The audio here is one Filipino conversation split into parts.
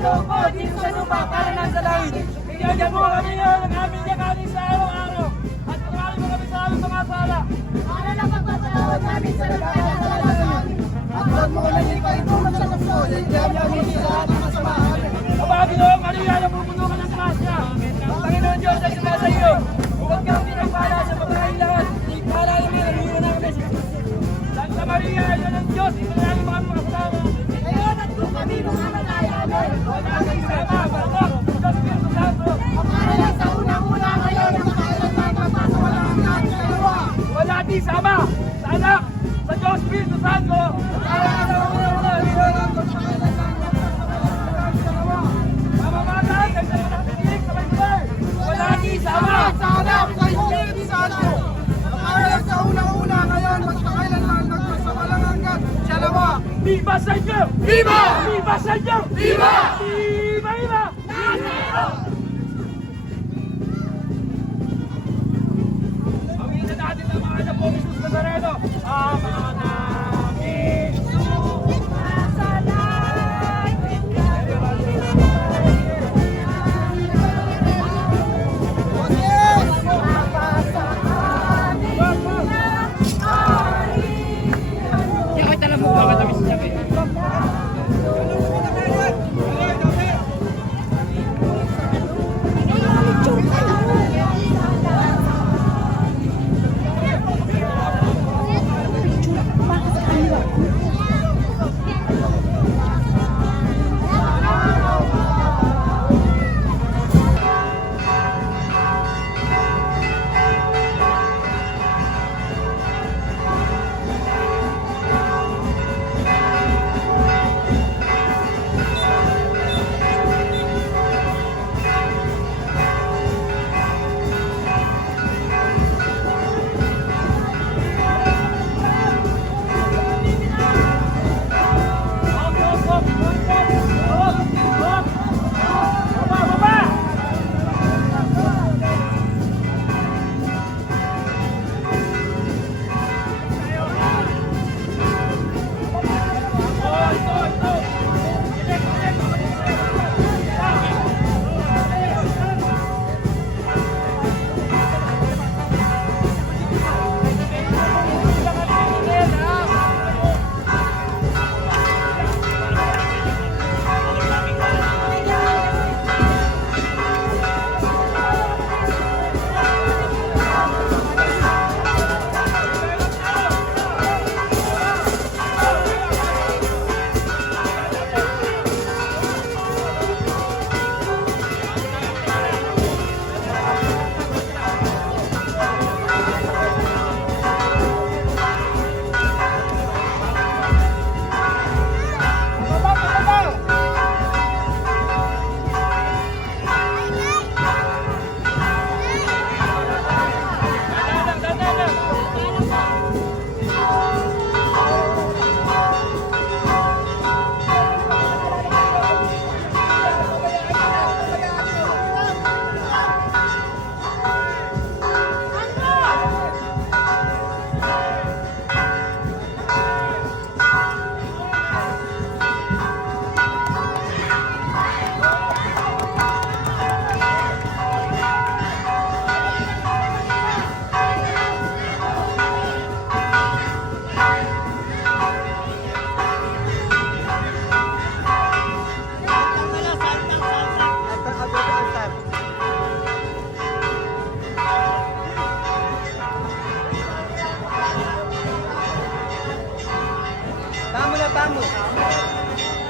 loob mo, dito sa lupa, para nasa langit. Bigyan mo kami ngayon ng aming yakanin sa araw-araw. At pagkakain mo kami sa aming mga sala. Para na pagpapalawad namin sa nagkakasalanan. At huwag mo kami ipahintulong sa kapso, hindi namin sa lahat ng kasamaan. Aba, Ginoong Maria, na pupuno ka ng grasya. Ang Panginoon Diyos ay sumasa iyo. Huwag kang pinagpala sa babaeng lahat. Ikala naman ang iyo na kami sa Santa Maria, yan ang Diyos. Ipanalangin mo kami makasama. Ngayon at kung kami mga nalayanan. Wala kang isama, Barak, Diyos Espiritu Santo. Ang aralan sa unang-una ngayon at makailanman magpasawalang ang lahat sa iwa. Wala di sa Ama, sa Anak, sa Diyos Espiritu Santo. Aralan sa unang-una ngayon at makailanman magpasawalang sa Ama. Mamamataan, kaysa manatinig sa Panginoon. Wala di sa Ama, Sa anak sa Espiritu Santo. Ang aralan sa unang-una ngayon at makailanman magpasawalang hanggan. Dalawa. Viva Señor! Viva! Viva Señor! Viva! Viva! Viva! Panginoon natin ang mga anak po, Jesus Nazareno. Ama namin.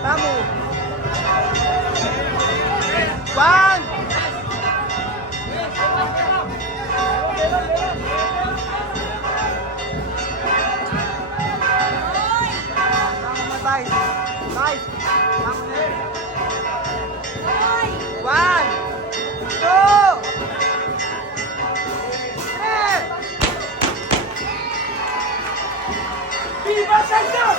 Tamu. One. Nice. One, two, three. Viva Señor!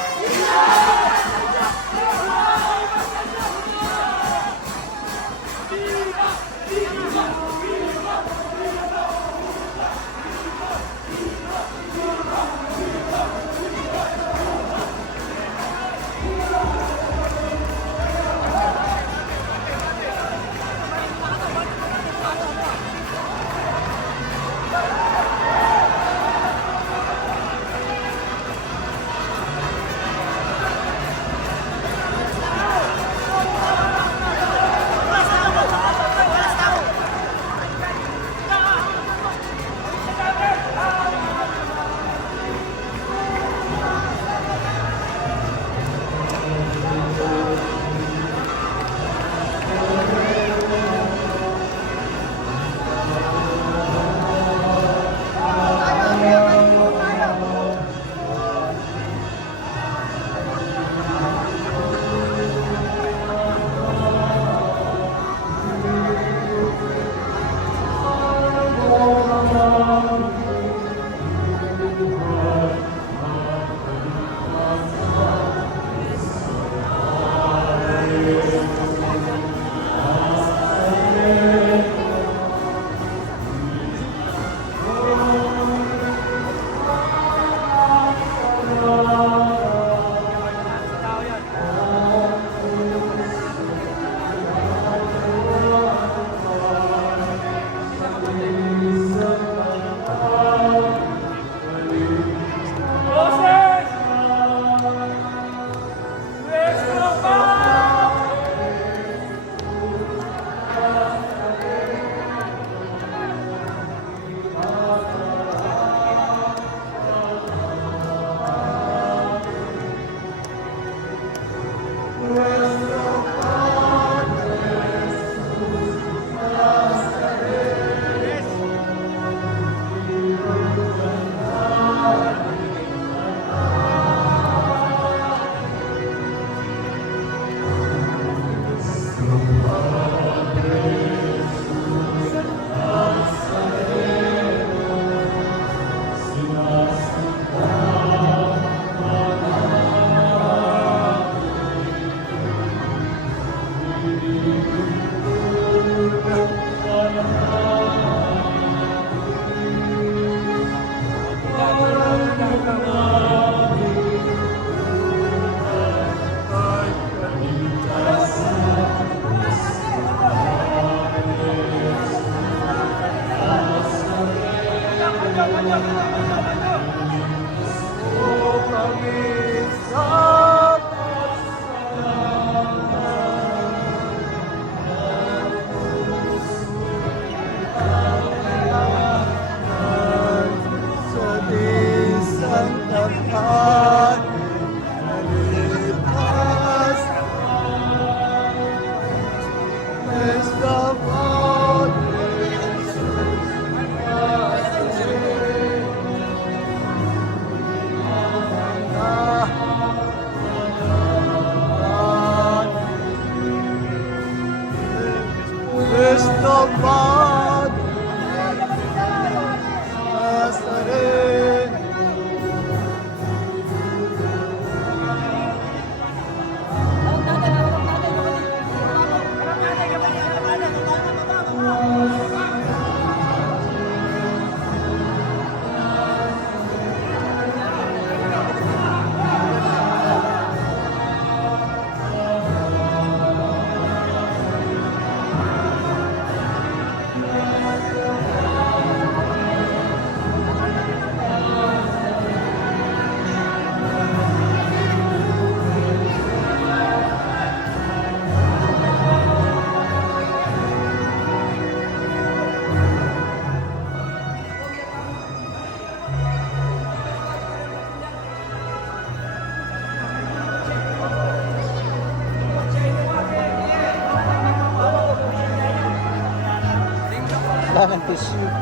Kailangan tissue.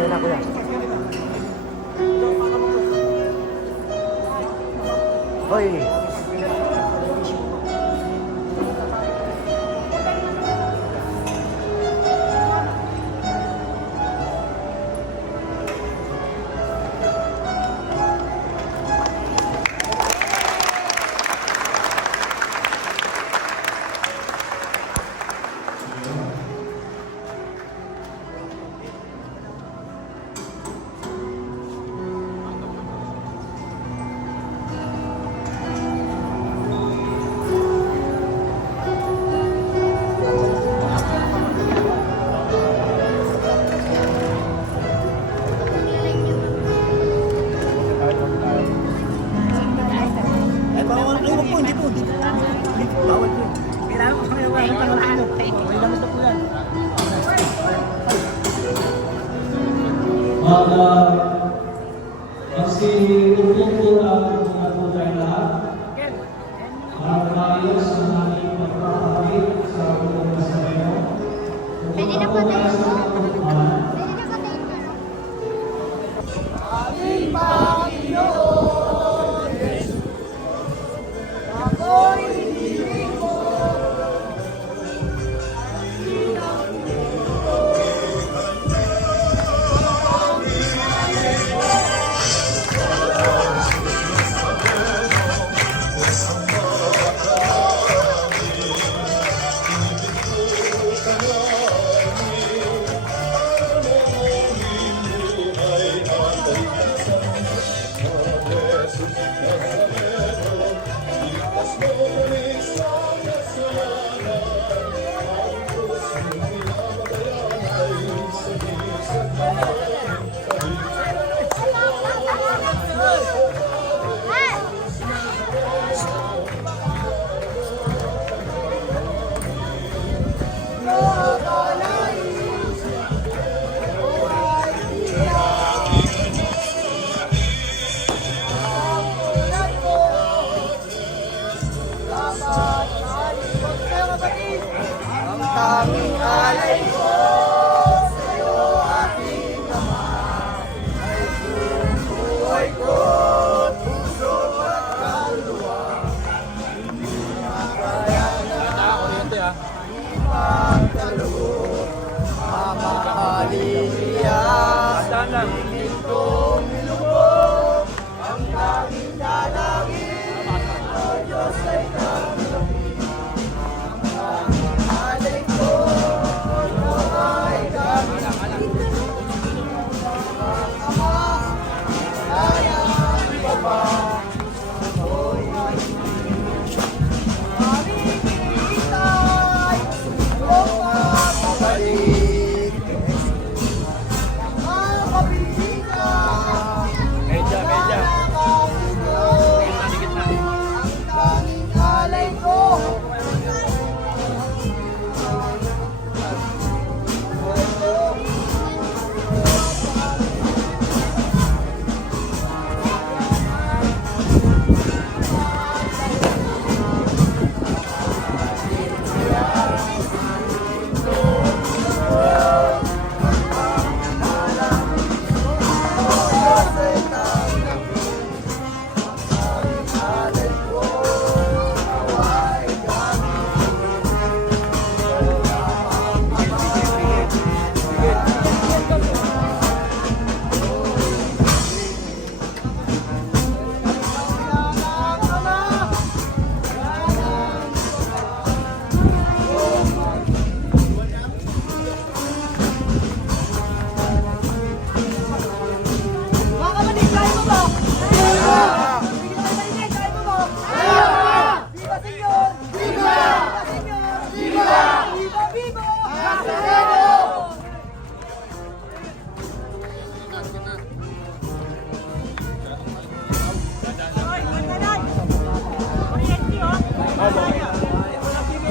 Ayun na kuya. Hoy. Magsiupo po ang mga po tayo lahat para maayos ang ating pagpapakit sa buong Nazareno. Pwede na po tayo. Pwede na po tayo. Aming Panginoon Jesus, ako'y hinihiling mo.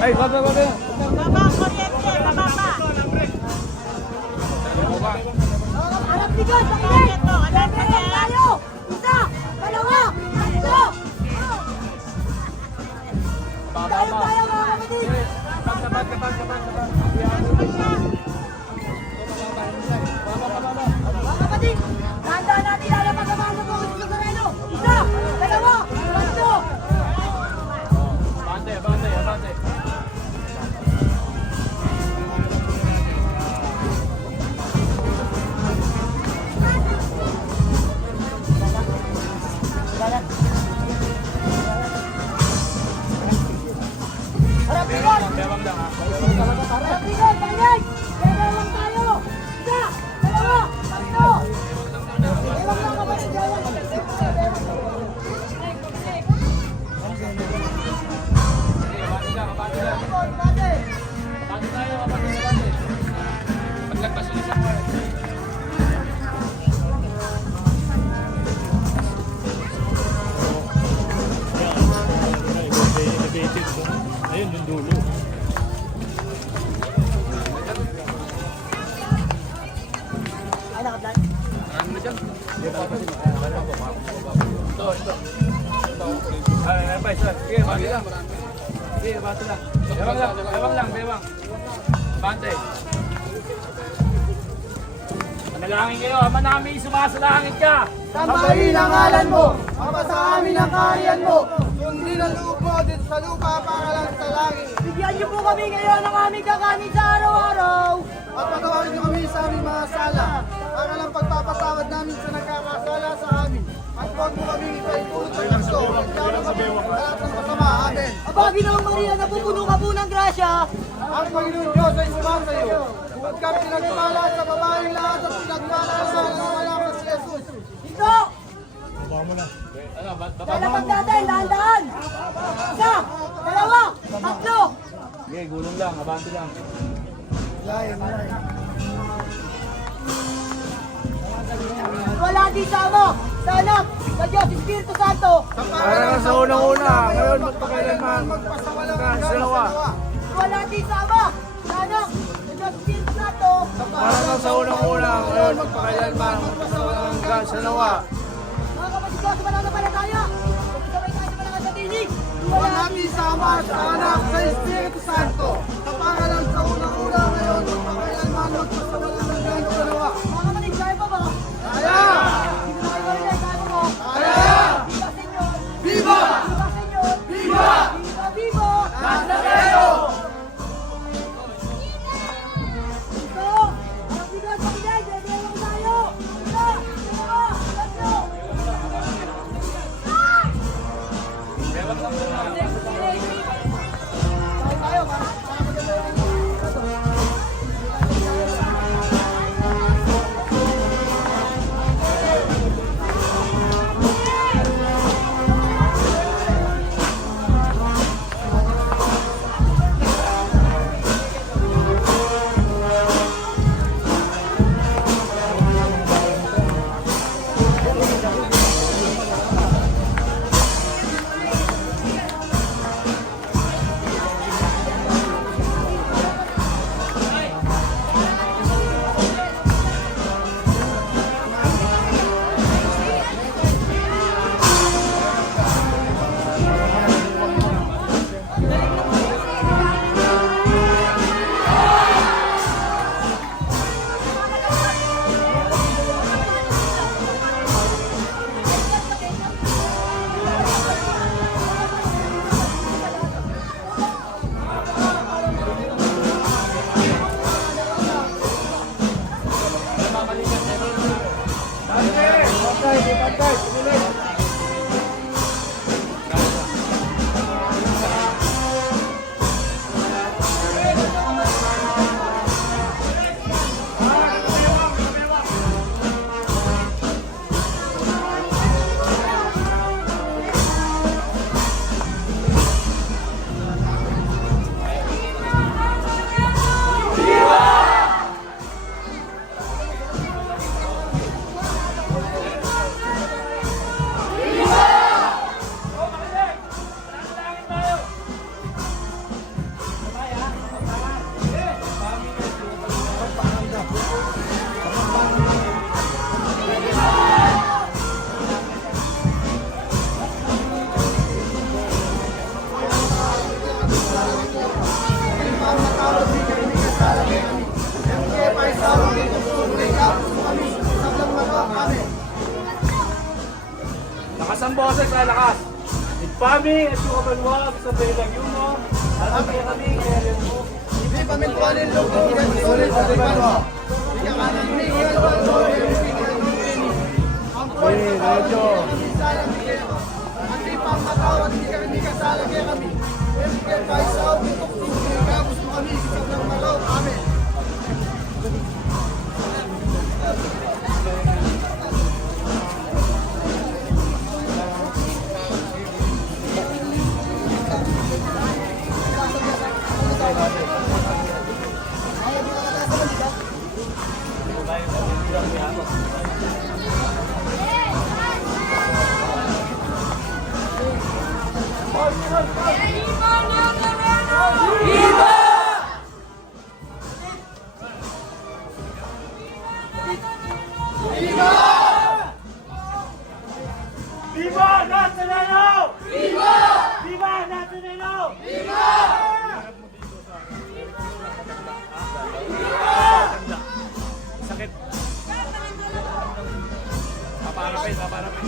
Ay, baba. Baba, kuryente, bababa. Alam bigat, pakinig! Bebe tayo! Isa, dalawa, tatlo! Tayo, mga kapatid! Mga kapatid, tandaan natin lalabas ang mga lubos sa tereno. Isa, dalawa, tatlo! Abante. Harap bigat! Bebang lang ha. Harap bigat, pakinig! Bebe lang tayo! Isa, dalawa, tatlo! Bewang lang kapatid, bewang. Abante lang. Abante! Abante tayo, abante. Paglagpas ulit lang. Ayun, yung dulo. Ay, nakaplan. Ay, sir. Sige, bante lang. Bebang. Bante. Manalangin kayo, Ama namin, sumasalangit ka. Sambahin ang ngalan mo, mapasa amin ang kaharian mo. Sundin ang loob mo dito sa lupa para lang sa langit. Bigyan niyo po kami ngayon ng aming kakanin sa araw-araw. At patawarin niyo kami sa aming mga sala, para lang pagpapatawad namin sa nagkakasala sa amin. At huwag mo kami ipaitulog sa gusto. Ikaw kami lahat ng masama. Amen. Aba, Ginoong Maria, napupuno ka po ng grasya. Ang Panginoon Diyos ay sumasayo. Huwag ka pinagpala sa babaeng lahat at pinagpala sa mga anak na si Jesus. Ito! Lalapag natin, dahan-dahan! Isa, dalawa, tatlo! Sige, gulong lang, abante lang. Wala di sa Ama, sa Anak, sa Diyos, Espiritu Santo. Para sa unang-una, ngayon magpakailanman, magpasawalang hanggang sa dalawa. Wala di sa Ama, sa Anak, sa Diyos, Espiritu Santo. Para sa unang-una, ngayon magpakailanman, magpasawalang hanggang sa dalawa. Mga kapatid ko sa mananampalataya, sabay tayo sa malakas sa tinig. Wala namin sa Ama, sa Anak, sa Espiritu Santo. Sa pangalan sa unang-una, ngayon magpakailanman, magpasawalang hanggang sa dalawa. Mga kapatid, kaya pa ba? Kaya! Dito na kayo marinig, kaya pa ba? Kaya! Viva Senyor! Viva! Viva Senyor! Viva! Viva, viva! Nazareno! Ito! Ang bigat pakinig, bebe lang tayo! Isa, dalawa, tatlo! Tayo, para maganda yung Lakas ang boses, lakas. Nagpami at yung kabanwag sa Pelagyuno. Alam niya kami, kaya mo. Hindi kami tuwanin lugo. Sulit sa Libanwa. Ika kanan ni Ian Waldo. Ang point na tawad kami sa Miguel. At di pang matawad, hindi kasala kaya kami. Miguel Paisaw, ituktuk. Gabos mo kami, isip ng malaw. Amen. Viva Nazareno! Viva! Viva Nazareno! Viva! Sakit. Paparapin, paparapin.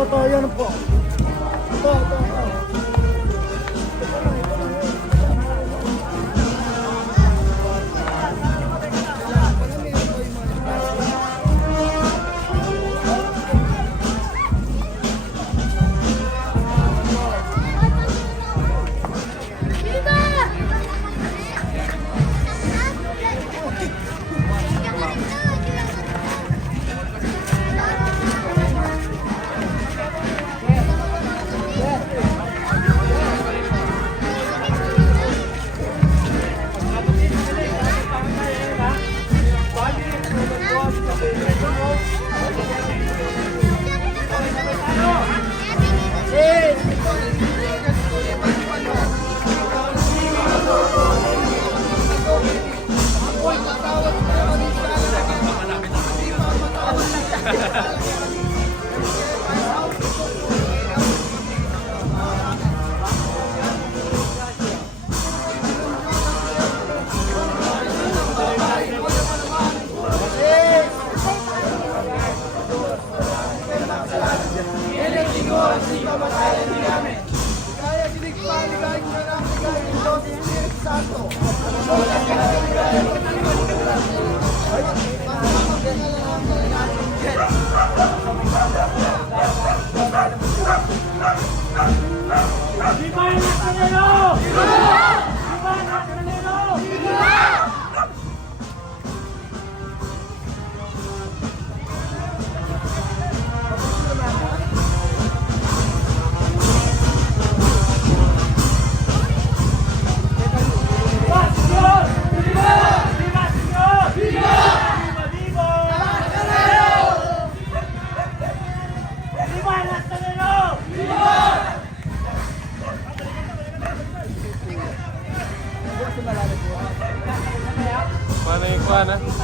Ito, yan po. Ito. Wala na.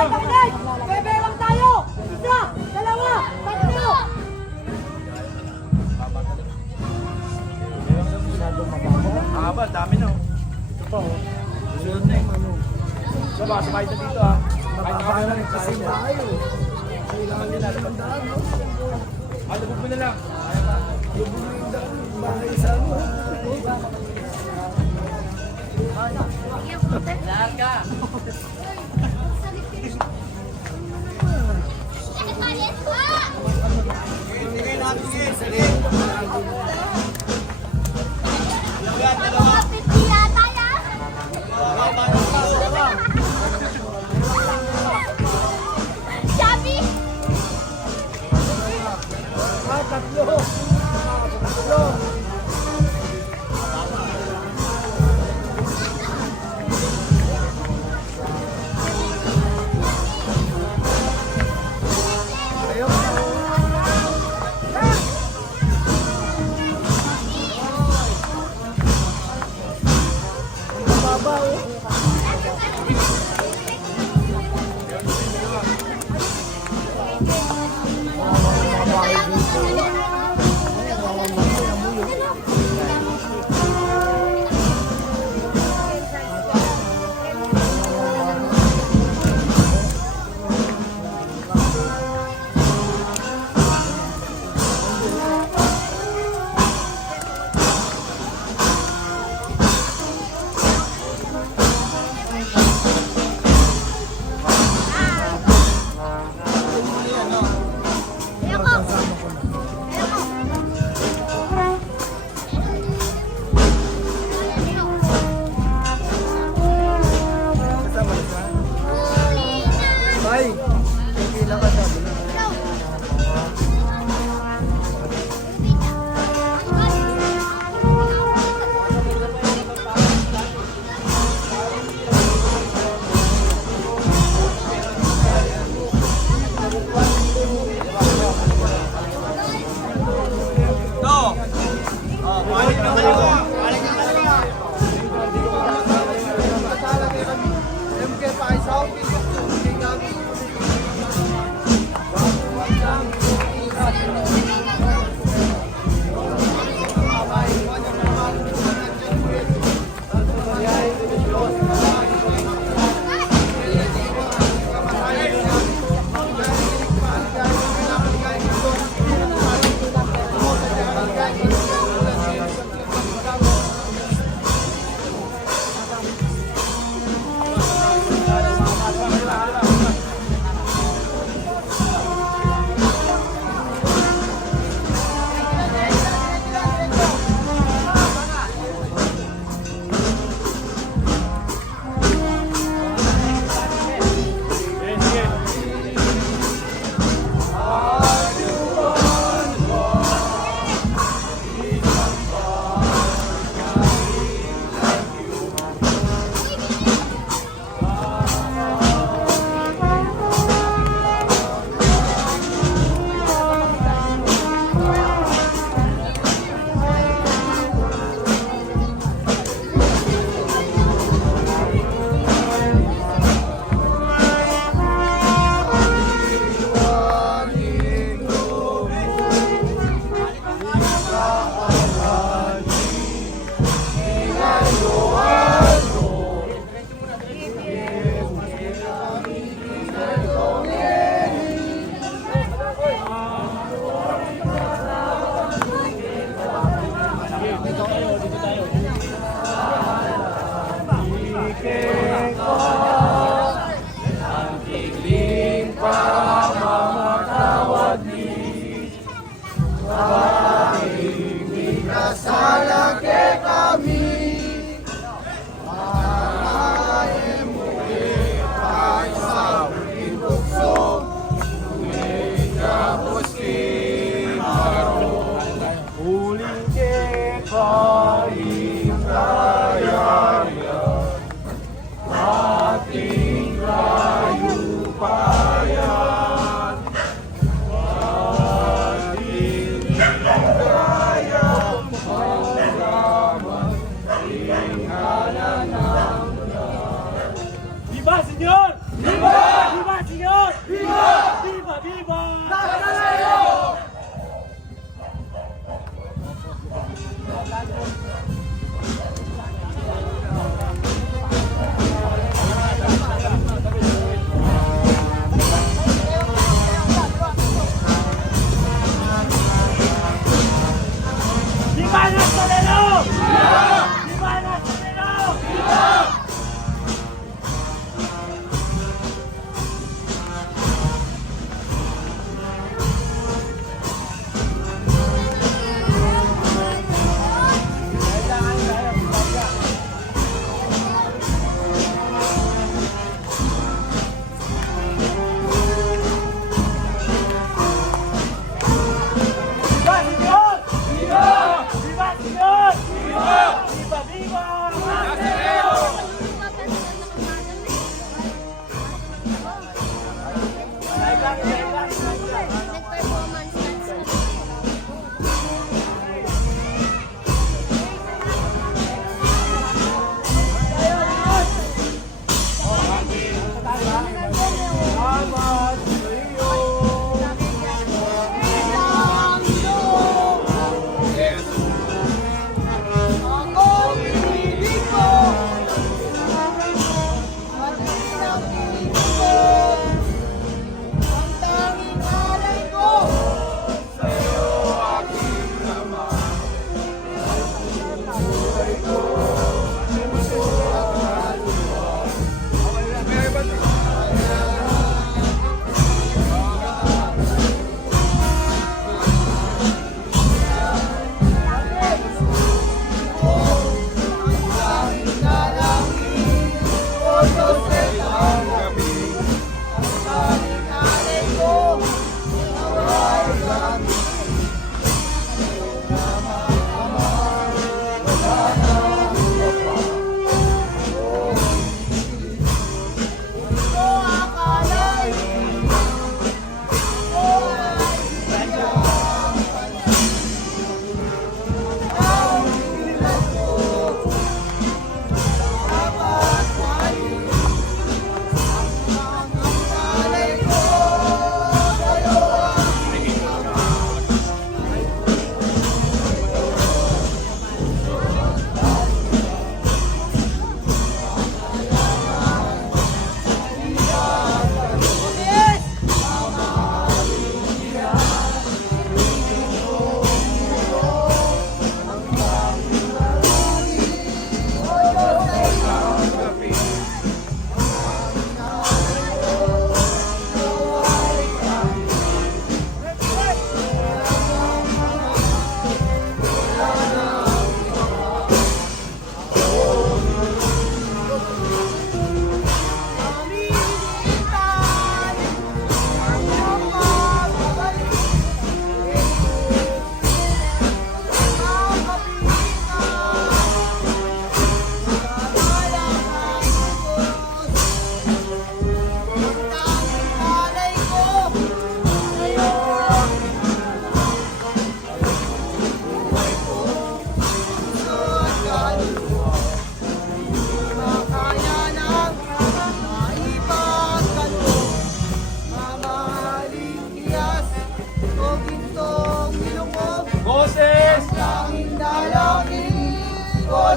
Bebewang tayo! Isa! Dalawa! Tatlo! Haba, dami na. Ito pa oh. Susunod na yung ano. So baka sabay na dito ah. Nakakabay na rin sa sila. Ah, lubog mo na lang. Lubog mo yung daan. Bahay sa ano. Larga.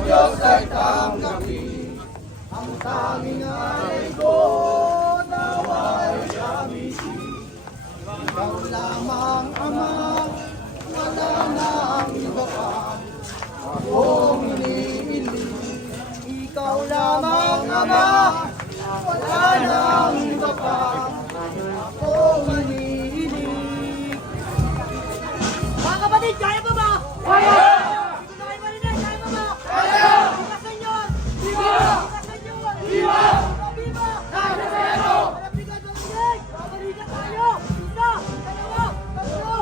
Diyos ay tanggapin. Ang tanging alay ko, naway amisi. Ikaw lamang, Ama, wala nang iba pa. Akong iniiling, ikaw lamang, Ama, wala nang iba pa. Akong iniiling. Mga kapatid, kaya pa ba? Kaya! Dito na kayo marinig, kaya pa ba? Kaya! Viva Senyor! Viva! Viva Senyor! Viva! Viva! Nazareno! Walang bigat, marinig! Babalikan tayo! Isa! Dalawa! Tatlo!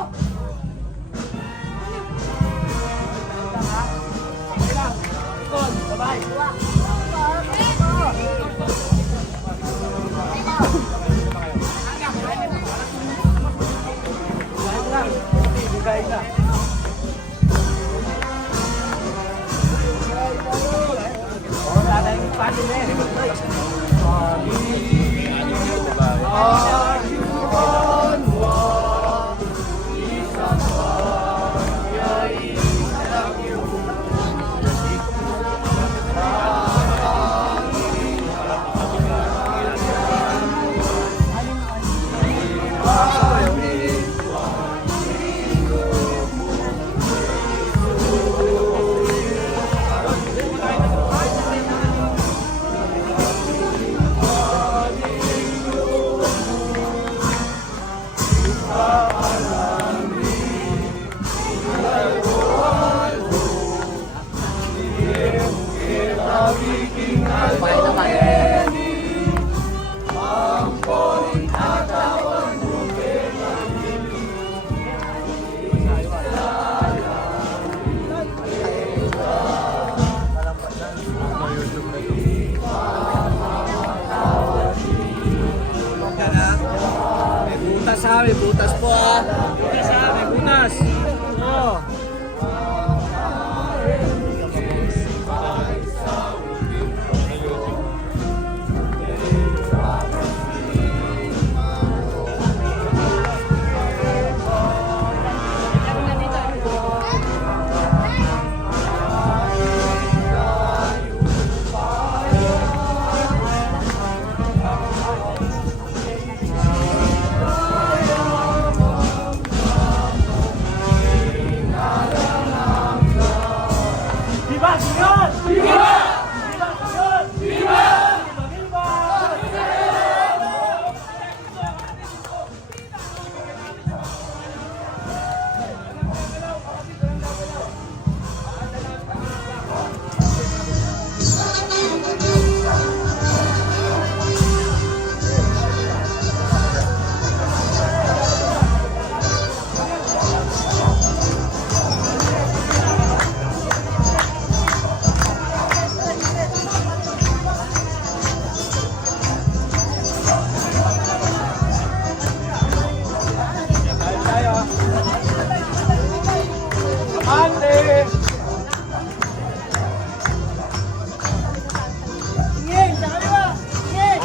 May butas ha, may butas po ha. Butas ha, may butas. Oo. Viva Señor! Viva! Viva Señor! Viva! Viva! Ate! Tingin! Sa kaliwa! Tingin!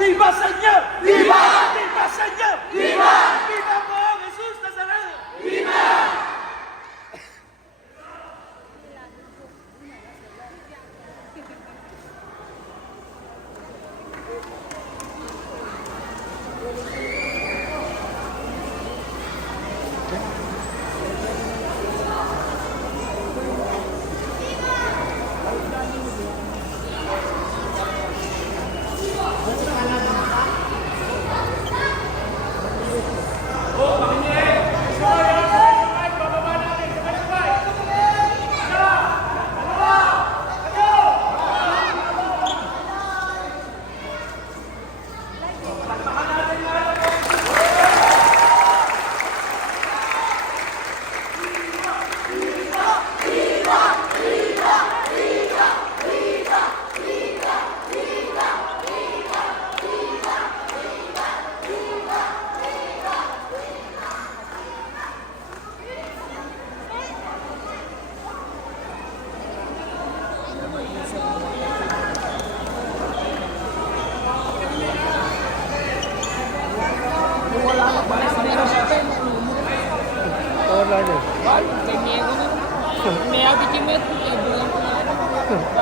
Viva Señor! ¡Viva! ¡Viva Señor! ¡Viva! ¡Viva por Jesús Nazareno! ¡Viva! May abit yung met, bulan ko na.